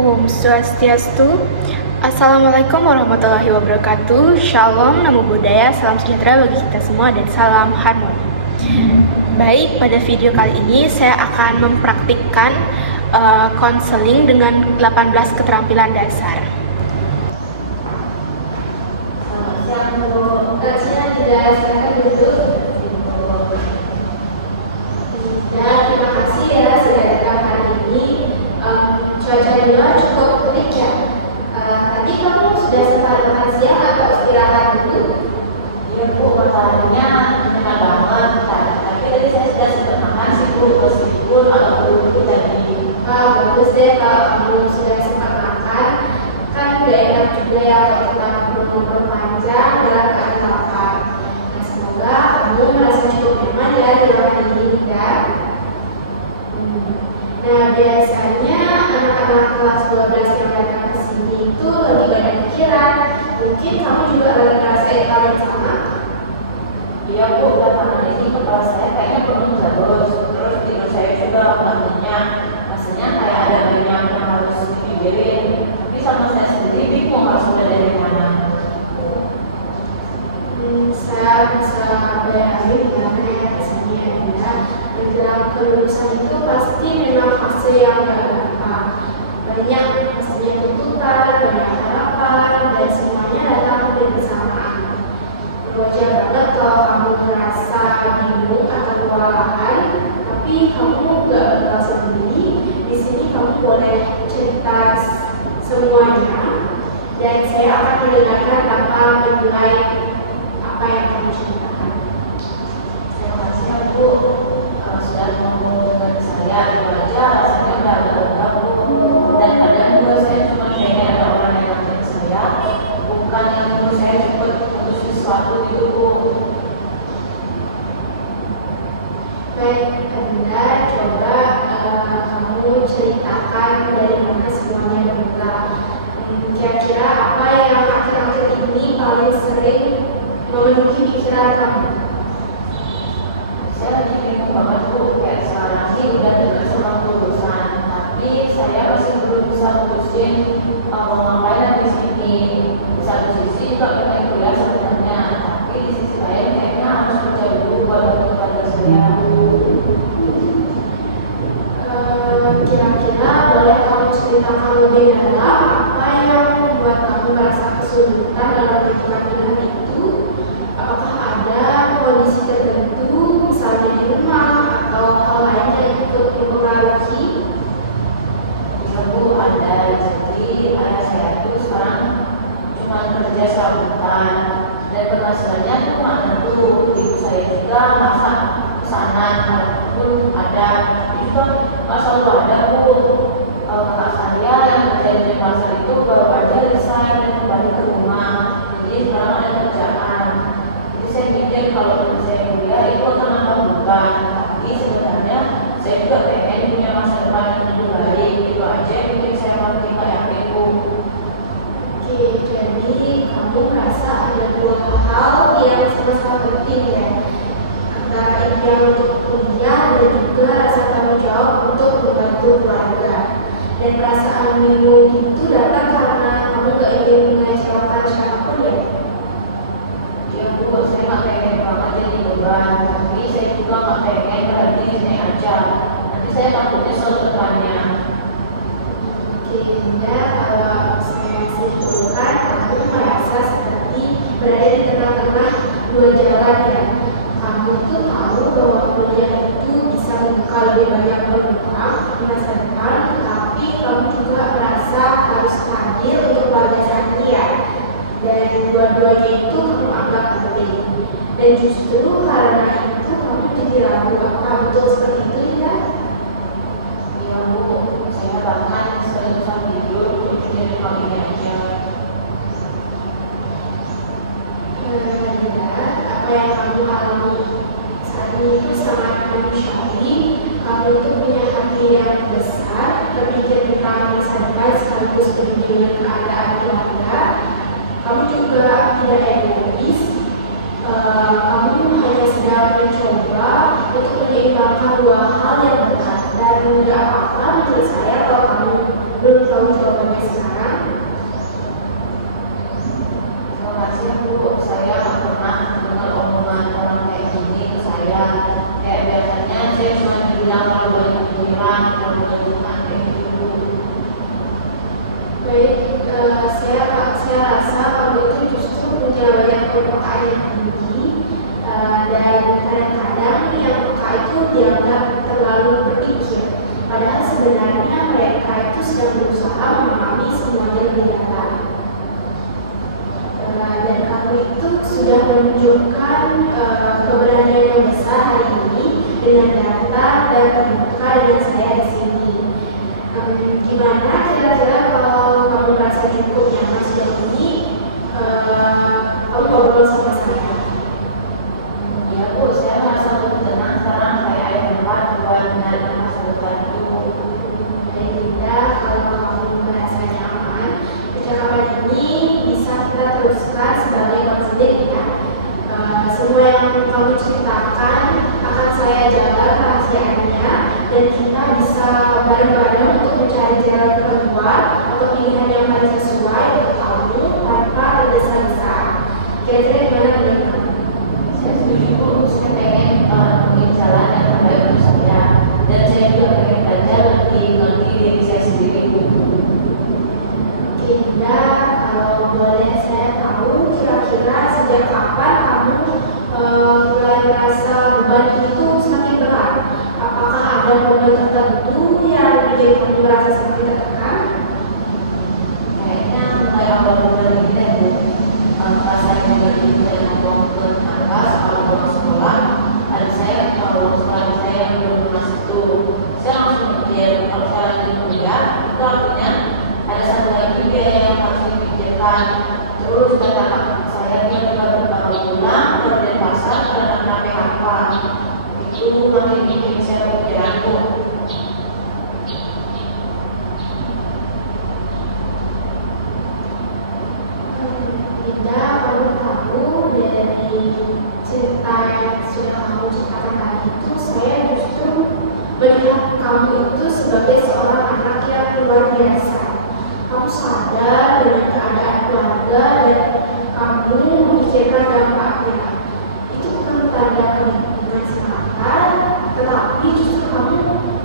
Om Swastiastu. Assalamualaikum warahmatullahi wabarakatuh. Shalom, namo buddhaya, salam sejahtera bagi kita semua dan salam harmoni. Baik, pada video kali ini saya akan mempraktikkan konseling dengan 18 keterampilan dasar. Silakan duduk. Dan terima kasih ya sudah datang hari ini. Cuaca di luar cukup terik ya. Tadi kamu sudah sempat makan siang atau istirahat dulu? Iya Bu, masalahnya enak banget. Tapi tadi saya sudah sempat makan sih Bu, meskipun agak buru-buru tadi. Bagus deh kalau kamu sudah sempat makan. Kan udah enak juga ya kalau kita ngobrol panjang dalam keadaan lapar. Nah, semoga kamu merasa cukup nyaman ya di ruangan ini ya. Nah, biasanya anak-anak kelas 12 yang datang ke sini itu lebih banyak pikiran. Mungkin kamu juga lagi ngerasain hal yang sama. Iya Bu, belakangan ini kepala saya kayaknya penuh terus. Terus tidur saya juga bangunnya. Rasanya kayak ada banyak yang harus dipikirin. Tapi sama saya sendiri bingung harus mulai dari mana. Saya bisa bayangin gimana ya kesini ya. Menjelang kelulusan itu pasti memang fase yang gak gampang. Banyak pastinya tuntutan, banyak harapan, dan semuanya datang bersamaan. Wajar banget kalau kamu merasa bingung atau kewalahan, tapi kamu gak bakal sendiri. Di sini kamu boleh cerita semuanya, dan saya akan mendengarkan tanpa menilai apa yang kamu ceritakan. Terima kasih ya Bu, sudah mendengar saya. Itu aja rasanya udah lega Bu. Dan kadang juga saya cuma pengen ada orang yang ngerti saya, bukan yang menurut saya cepet untuk sesuatu gitu Bu. Baik, Anda coba kamu ceritakan dari mana semuanya bermula. Kira-kira apa yang akhir-akhir ini paling sering memenuhi pikiran kamu? Saya lagi bingung banget Bu, kayak sekarang sih udah dekat sama kelulusan, tapi saya masih belum bisa putusin mau ngapain di sini. Di satu sisi juga pengen kuliah sebenarnya, tapi di sisi lain kayaknya harus kerja dulu buat keluarga saya. Kira-kira boleh kamu ceritakan lebih dalam apa yang membuat kamu merasa kesulitan dalam perjalanan itu? Apakah ada kondisi tertentu, misalnya di rumah atau hal lain yang ikut mempengaruhi? Ya Bu, ada. Jadi ayah saya itu sekarang cuma kerja serabutan dan penghasilannya cuma tentu. Ibu saya juga masak pesanan pun ada, itu kan nggak selalu ada Bu. Kakak saya yang kerja di pasar itu baru aja resign dan kembali ke rumah, jadi sekarang ada kerjaan. Jadi saya pikir kalau saya kuliah itu akan nambah beban, tapi sebenarnya saya juga pengen punya masa depan yang lebih baik. Itu aja yang bikin saya makin kayak itu. Oke, jadi kamu merasa ada dua hal yang sama-sama penting ya, antara impian untuk kuliah dan juga rasa tanggung jawab untuk membantu keluarga. Dan perasaan bingung itu datang karena kamu gak ingin mengecewakan siapapun ya? Ya Bu, saya nggak pengen banget jadi beban, tapi saya juga nggak pengen berhenti di sini aja. Nanti saya takut nyesel ke depannya. Oke, Bunda, kalau saya simpulkan, kamu merasa seperti berada di tengah-tengah dua jalan ya. Kamu tuh tahu bahwa kuliah itu bisa membuka lebih banyak peluang di masa depan, tapi kamu juga merasa harus hadir untuk keluarga Satria. Dan dua-duanya itu kamu anggap penting. Dan justru karena itu kamu jadi ragu. Apakah betul seperti itu ya? Iya Bu, saya bahkan sering susah tidur jadi pagi aja. Apa yang kamu alami saat ini itu sangat manusiawi. Kamu itu punya hati yang besar, berpikir tentang masa depan sekaligus peduli dengan keadaan keluarga. Kamu juga tidak egois. Kamu hanya sedang mencoba untuk menyeimbangkan dua hal yang berat, dan tidak apa-apa menurut saya kalau kamu belum tahu jawaban Gimana kira-kira kalau kamu merasa cukup nyaman sejauh ini, kamu ngobrol sama saya? Ya Bu, saya merasa lebih tenang sekarang. Saya ada tempat buat menarik masa depan itu. Dan juga kalau kamu merasa nyaman, percakapan ini bisa kita teruskan sebagai konseling ya. Semua yang kamu ceritakan akan saya jaga rahasianya, dan kita bisa bareng-bareng untuk mencari jalan keluar atau pilihan yang paling sesuai untuk kamu tanpa tergesa-gesa. Kira-kira gimana menurut kamu? Saya setuju Bu, saya pengen nemuin jalan yang terbaik untuk saya. Dan saya juga pengen belajar lebih mengerti diri saya sendiri Bu. Kira kalau boleh saya tahu, kira-kira sejak kapan kamu mulai merasa beban itu semakin berat? Apakah ada momen tertentu yang bikin kamu merasa semakin tertekan? Kayaknya mulai awal bulan ini deh Bu. Pas saya mengerti dengan buang ke atas, kalau pulang sekolah, ada saya kalau sekolah saya belum masuk itu, saya langsung mikir kalau saya lagi kuliah, itu artinya ada satu lagi biaya yang harus dipikirkan. Terus kata saya dia juga bakal pulang atau dari pasar karena PHK. Itu makin bikin saya berpikiran Bu. Tidak, kamu tahu dari cerita yang sudah kamu ceritakan tadi itu, saya justru melihat kamu itu sebagai seorang anak yang luar biasa. Kamu sadar dengan keadaan keluarga dan kamu memikirkan dampaknya. Itu bukan tanda kemampuan semata, tetapi justru kamu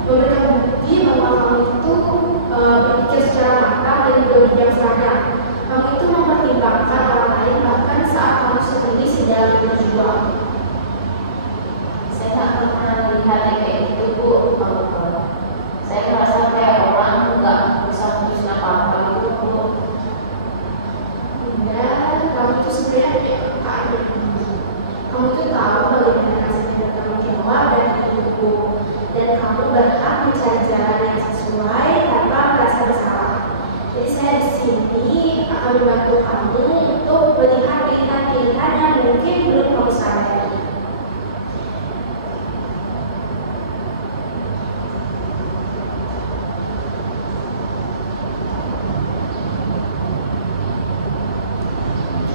memberikan bukti bahwa kamu itu berpikir secara matang dan juga bijaksana. Kamu itu mempertimbangkan orang lain bahkan saat kamu sendiri sedang berjuang. Saya tak pernah melihatnya kayak gitu Bu. Saya merasa kayak orang nggak bisa memutuskan apa-apa gitu Bu. Dan kamu itu sebenarnya punya keadaan ini. Kamu itu tahu bagaimana rasanya bertanggung jawab dan hidup, dan kamu berhak mencari jalan yang sesuai tanpa merasa bersalah. Jadi saya di sini akan membantu kamu untuk melihat pilihan-pilihan yang mungkin belum kamu sadari.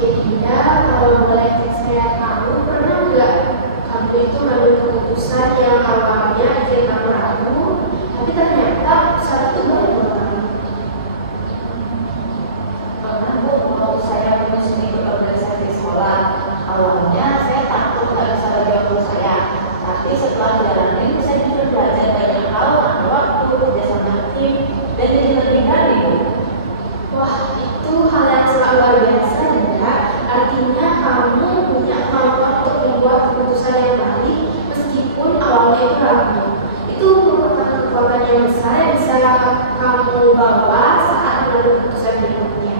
Kira kalau boleh saya tahu, pernah nggak kamu itu mengambil keputusan yang awalnya bikin kamu ragu, tapi ternyata keputusan itu baik buat kamu? Karena Bu, mau saya lulus ini kalau saya di sekolah, awalnya saya takut nggak bisa bagi waktu saya. Tapi setelah jalanin, saya juga belajar banyak hal, ada waktu, kerja sama tim, dan jadi lebih berani Bu. Wah, itu hal yang sangat luar biasa ya. Artinya kamu punya kemampuan untuk membuat keputusan yang baik meskipun awalnya itu ragu. Itu merupakan kekuatan yang besar yang bisa kamu bawa saat mengambil keputusan berikutnya.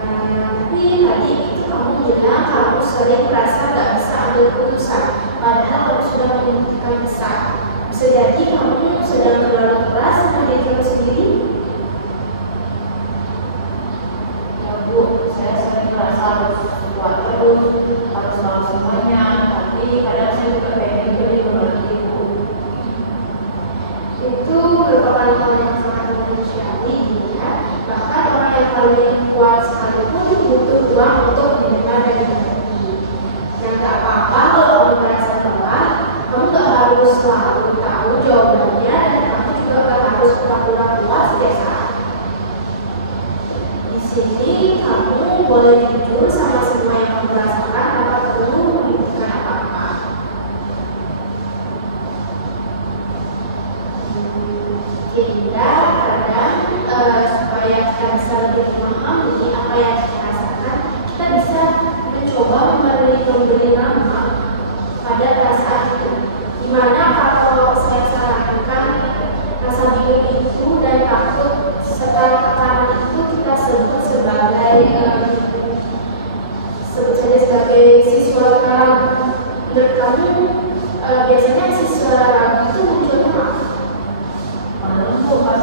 Tapi tadi itu kamu bilang kamu sering merasa gak bisa ambil keputusan, padahal kamu sudah membuktikan bisa. Bisa jadi kamu sedang terlalu keras sama diri kamu sendiri. Ya Bu, saya sering merasa harus kuat terus, harus tahu semuanya, tapi kadang saya juga pengen jadi berbagi Bu. Itu merupakan hal yang sangat manusiawi ya. Bahkan orang yang paling kuat sekalipun butuh ruang untuk menerima dan berbagi. Dan tak apa-apa kalau kamu merasa lelah, kamu gak harus selalu tahu jawabannya, dan kamu juga gak harus pura-pura kuat setiap saat. Di sini kamu boleh jujur sama semua yang kamu rasakan tanpa perlu membuktikan apa-apa. Kira kadang supaya kita bisa lebih memahami apa yang kita rasakan, kita bisa mencoba memberi nama pada perasaan itu. Dimana kalau saya sarankan rasa bingung itu dan takut serta tekanan itu kita sebut sebagai sebut saja sebagai siswa ragu. Menurut kamu biasanya siswa ragu itu munculnya apa? Menurutku pas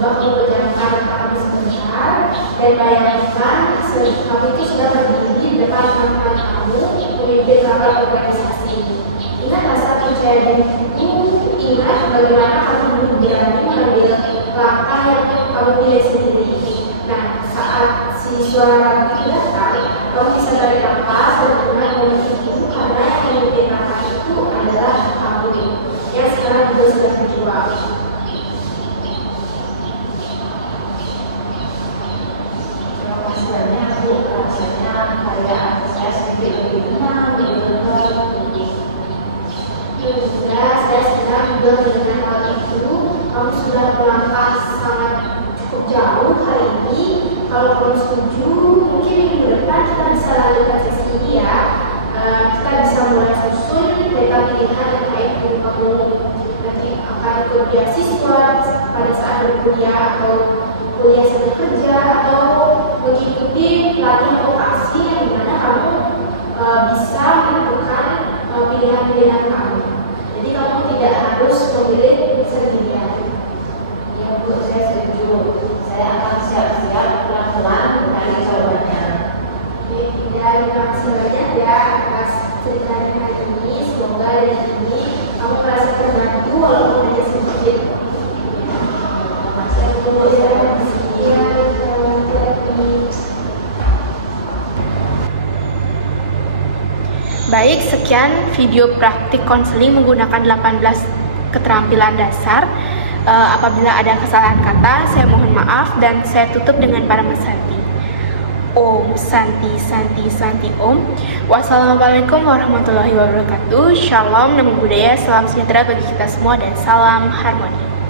Coba kamu pejamkan mata kamu sebentar dan bayangkan kamu itu sudah berdiri di depan teman kamu, pemimpin lembaga organisasi. Ingat rasa percaya diri itu, ingat bagaimana kamu berani mengambil langkah yang kamu pilih sendiri. Nah, saat si suara itu datang, kamu bisa tarik nafas dan tenang momen itu karena yang memimpin langkah itu adalah kamu yang sekarang juga sudah berjuang. Rasanya kayak saya sedikit lebih tenang, Saya sedang juga dengan hal itu. Kamu sudah melangkah sangat cukup jauh hari ini. Kalau kamu setuju, mungkin minggu depan kita bisa lanjutkan sesi ini ya. Kita bisa mulai susun data pilihan terkait dengan kamu nanti akan ikut beasiswa pada saat berkuliah atau kuliah sambil kerja atau mengikuti pelatihan vokasi yang dimana kamu bisa menentukan pilihan-pilihan kamu. Jadi kamu tidak harus memilih sendirian. ya Bu, saya setuju. Saya akan siap-siap pelan-pelan mencari jawabannya. Oke, terima kasih banyak ya atas ceritanya hari ini. Semoga dari sini kamu merasa terbantu walaupun hanya sedikit. Saya tunggu ya. Baik, sekian video praktik konseling menggunakan 18 keterampilan dasar. Apabila ada kesalahan kata, saya mohon maaf dan saya tutup dengan Parama Santi. Om Santi Santi Santi Om. Wassalamualaikum warahmatullahi wabarakatuh. Shalom, namo buddhaya, salam sejahtera bagi kita semua dan salam harmoni.